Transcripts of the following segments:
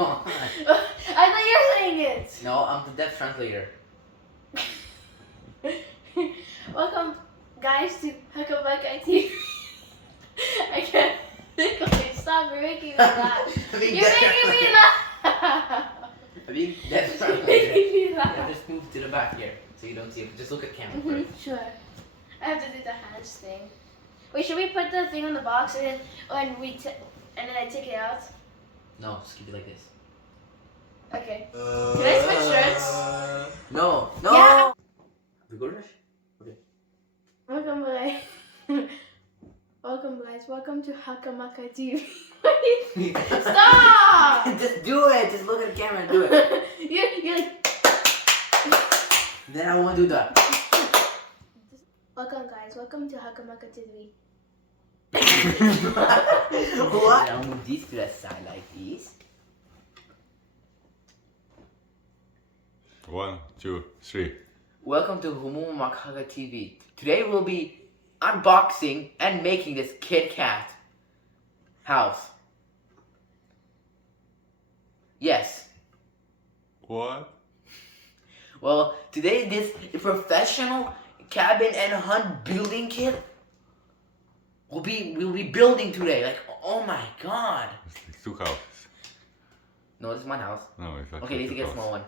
on. I thought you were saying it. No, I'm the deaf translator. Welcome, guys, to Hakuna Matata. I can't think of it. Stop! You're making me laugh. You're making me laugh. I mean, deaf You're translator. making me laugh. Yeah, just move to the back here so you don't see it. Just look at camera first. Sure. I have to do the hands thing. Wait, should we put the thing on the box and then and then I take it out? No, just keep it like this. Okay. Can I switch shirts? No. Yeah. We go Rush? Okay. Welcome, guys. Welcome, guys. Welcome to Hakuna Matata. Stop! Just do it. Just look at the camera and do it. You're like. Then I won't do that. Welcome, guys. Welcome to Hakuna Matata. What? I'll move these to the side like this. 1, 2, 3. Welcome to Hakuna Matata TV. Today we'll be unboxing and making this KitKat house. Yes. What? Well, today this professional cabin and hunt building kit we'll be building today. Like, oh my god. It's like 2 houses. No, this is my house. No, it's like Okay, need to get a small one.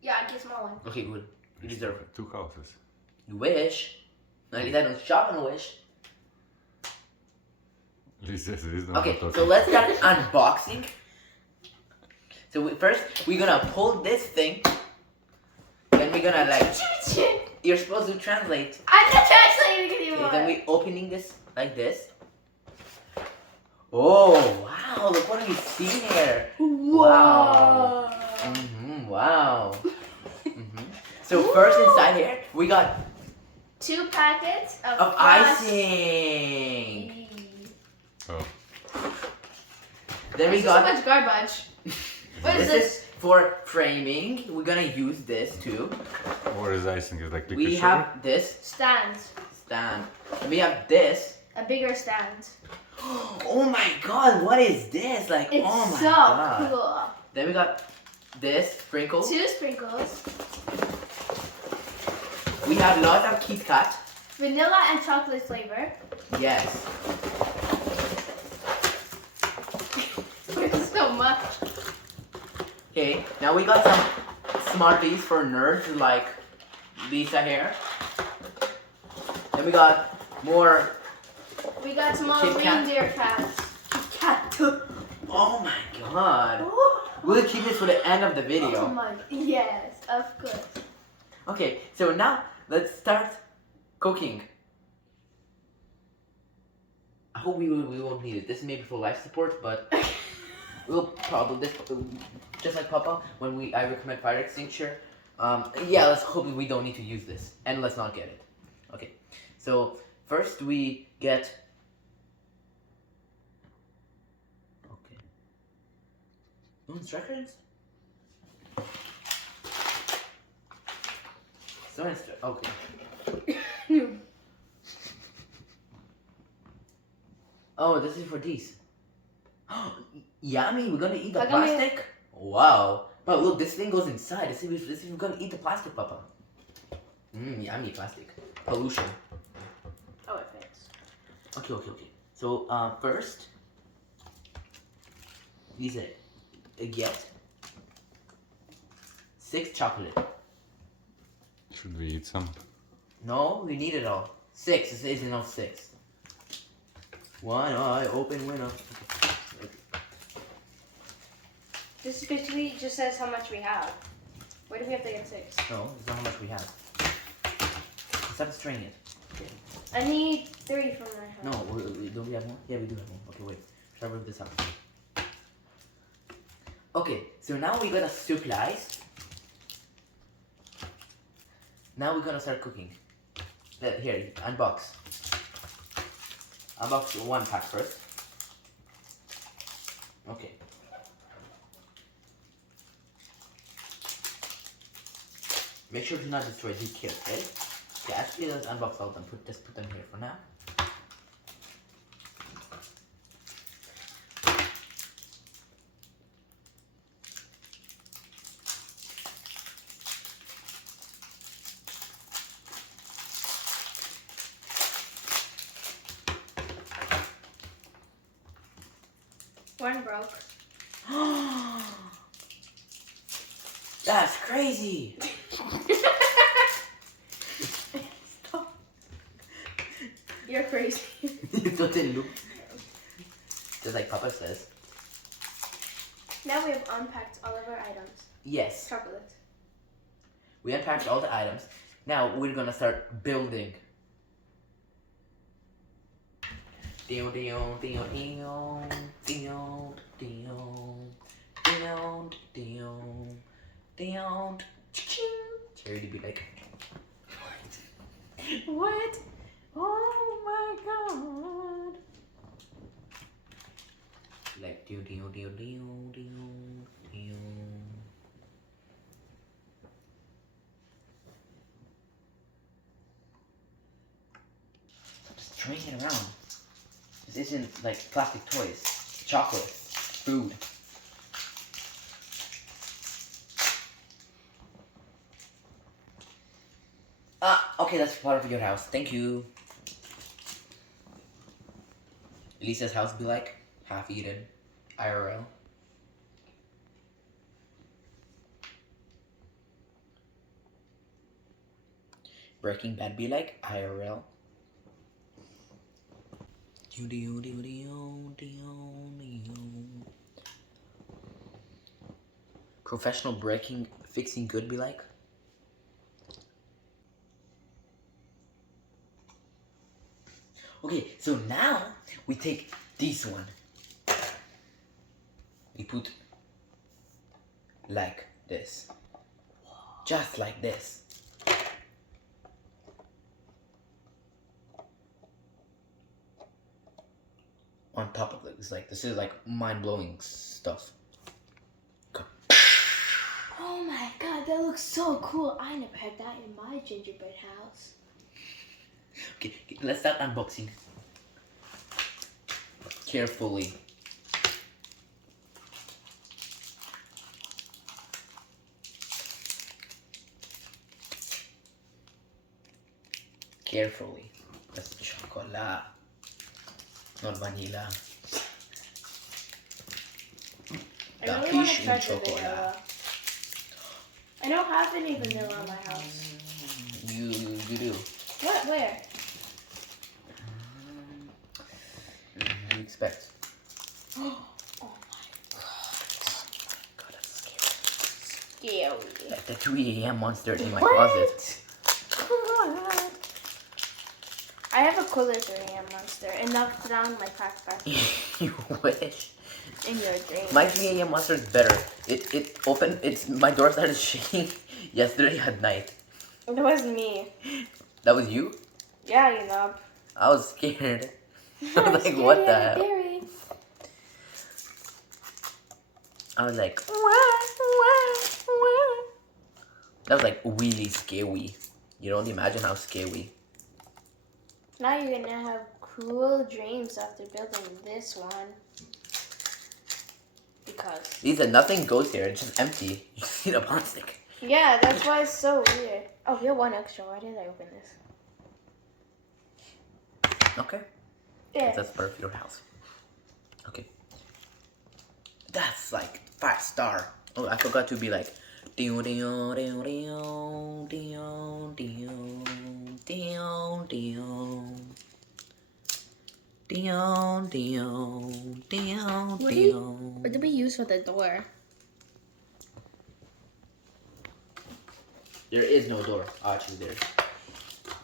Yeah, I get a small one. Okay, good. You deserve it. 2 houses. You wish. At least I don't shop and wish. At least this is not Okay, talking. so let's start unboxing. So first, we're gonna pull this thing. Then we're gonna like, you're supposed to translate. I'm not translating anymore. Okay, then we opening this like this. Oh, wow, look what we see here. Wow. Wow. So first inside here, we got 2 packets of icing. Oh. Then we This got, is so much garbage. What is this this? is for framing. We're gonna use this too. What is icing? Is like liquid We sugar? have this Stand. stand. And we have this. A bigger stand. Oh my god, what is this? Like, It's oh my so god. cool. Then we got this sprinkle. 2 sprinkles. We have lots of KitKat. Vanilla and chocolate flavor. Yes. There's so much. Okay, now we got some Smarties for nerds like Lisa here. Then we got more We got small KitKat. reindeer cats. cat. Oh my god. We'll keep this for the end of the Oh video. my, yes, of course. Okay, so now let's start cooking. I hope we won't need it. This may be for life support, but we'll probably just like Papa when I recommend fire extinguisher. Yeah, let's hope we don't need to use this, and let's not get it. Okay, so first we get. Okay. No instructions. So okay. Oh, this is for these. Yummy, we're gonna eat the I got me- plastic? Wow. But look, this thing goes inside. This is we're gonna eat the plastic, Papa. Yummy plastic. Pollution. Oh, it fits. Okay. So, first, these are, get 6 chocolate. Should we eat some? No, we need it all. 6, this is enough 6. One eye open window. This basically just says how much we have. Where do we have to get 6? No, it's not how much we have. Stop destroying it. Okay. I need 3 for my house. No, don't we have more? Yeah, we do have more. Okay, wait. Should I rip this out? Okay, so now we got a supplies. Now we're gonna start cooking. Here, unbox. Unbox 1 pack first. Okay. Make sure to not destroy these here, okay? Okay, actually let's unbox all of them. Just put them here for now. One broke. That's crazy. Stop. You're crazy. Totally look. Just like Papa says. Now we have unpacked all of our items. Yes. Chocolate. We unpacked all the items. Now we're gonna start building. Dio dio dio dio dio dio dio dio dio. Charity be like, what? Oh my god! Like dio dio dio dio dio dio. Just throwing it around. This isn't like plastic toys, chocolate, food. Okay, that's part of your house. Thank you. Lisa's house be like half eaten, IRL. Breaking Bad be like IRL. Professional breaking, fixing good be like. Okay, so now we take this one. We put like this. Just like this. On top of it, it's like, this is like mind-blowing stuff. Oh my god, that looks so cool. I never had that in my gingerbread house. Okay, let's start unboxing. Carefully. Carefully. That's chocolate, not vanilla. I really The want fish to in try the chocolate. vanilla. I don't have any vanilla in my house. You do. What? Where? What do you expect? Oh my God, that's scary. Scary. Like the 3 a.m. monster in my What? closet. What? I have a cooler 3 a.m. monster and knocked down my backpack You wish. in your dreams. My 3 a.m. monster is better. It opened. My door started shaking yesterday at night. It was me. That was you? Yeah, you know. I was scared. I was like, what the hell? Scary. I was like, that was like really scary. You don't imagine how scary. Now you're gonna have cool dreams after building this one. Because. Lisa, nothing goes here. It's just empty. You just need a pond stick. Yeah, that's why it's so weird. Oh, we have one extra. Why did I open this? Okay. Yeah. That's part of your house. Okay. That's like 5-star. Oh, I forgot to be like. Dio dio dio dio dio dio dio dio dio dio dio dio. What do we use for the door? There is no door. Oh, actually, there is.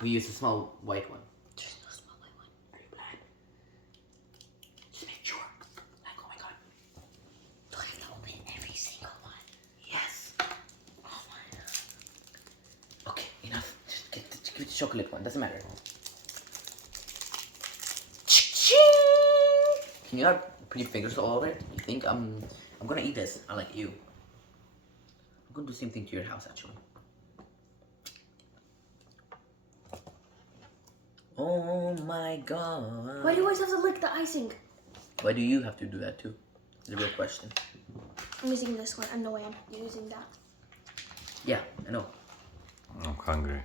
We use a small white one. There's no small white one. Are you blind? Just make sure. Like, oh my god. Do I have to open every single one? Yes. Oh my god. Okay, enough. Just get the chocolate one. Doesn't matter. Can you have pretty fingers all over it? You think I'm gonna eat this? I like you. I'm gonna do the same thing to your house actually. Oh my god. Why do you always have to lick the icing? Why do you have to do that too? It's a real question. I'm using this one. I know why I'm using that. Yeah, I know. I'm hungry.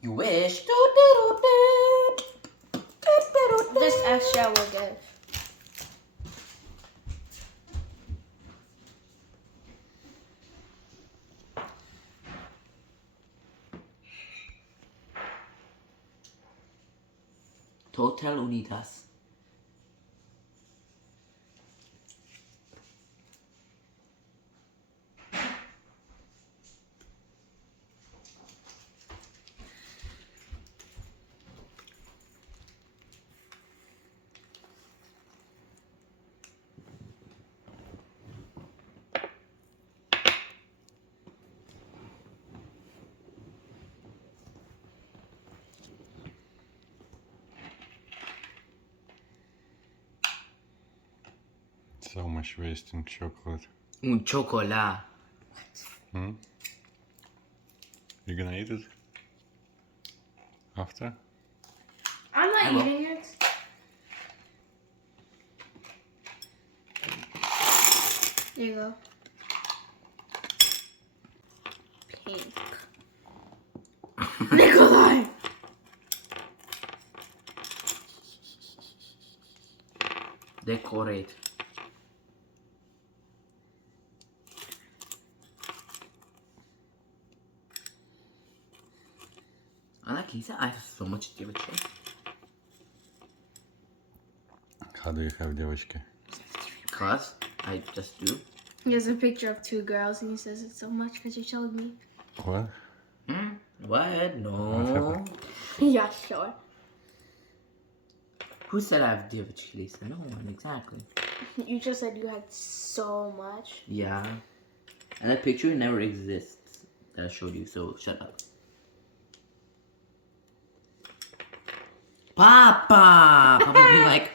You wish. This extra will give. Total Unidas. So much wasting chocolate. Un chocolate. Hmm? You gonna eat it? After? I'm I not will. eating it. There you go. Pink. Nikolai! Decorate. I like Lisa. I have so much девочек. How do you have девочки? Cause I just do. He has a picture of two girls and he says it's so much because you showed me. What? What? No. What happened? Yeah, sure. Who said I have девочки, Lisa? No one, exactly. You just said you had so much. Yeah. And that picture never exists that I showed you, so shut up. Papa! Papa would be like,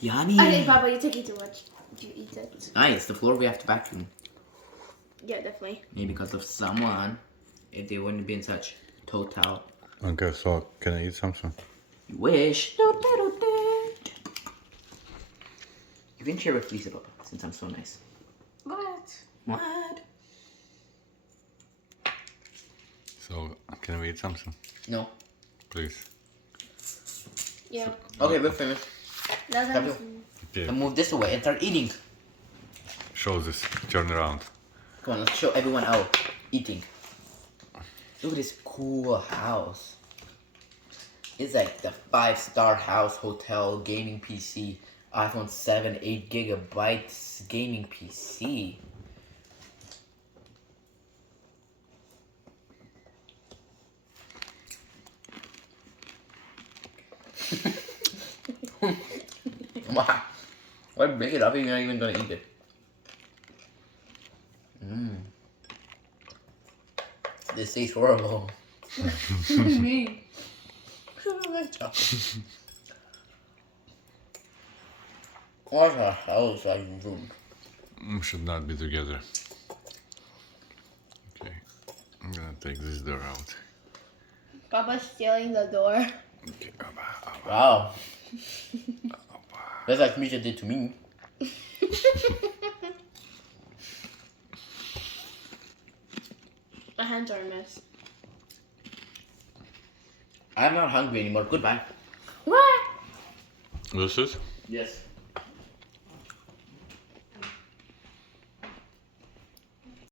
yummy. I think, Papa, you're taking too much. You eat it. Nice, the floor we have to vacuum. Yeah, definitely. Maybe because of someone, if they wouldn't be in such total. Okay, so can I eat something? You wish. You can share with Lisa, Papa, since I'm so nice. What? What? So, can we eat something? No. Please. Yeah. Okay, we're finished. That's Have you- awesome. Okay. Now move this away and start eating. Show this. Turn around. Come on, let's show everyone out eating. Look at this cool house. It's like the 5-star house, hotel, gaming PC, iPhone 7, 8 gigabytes gaming PC. Wow. Why big it up if you're not even gonna eat it? This tastes horrible. Me. What the hell is that room? Should not be together. Okay. I'm gonna take this door out. Papa's stealing the door. Okay. Wow. That's like Misha did to me. My hands are a mess. I'm not hungry anymore. Goodbye. What? This is? Yes.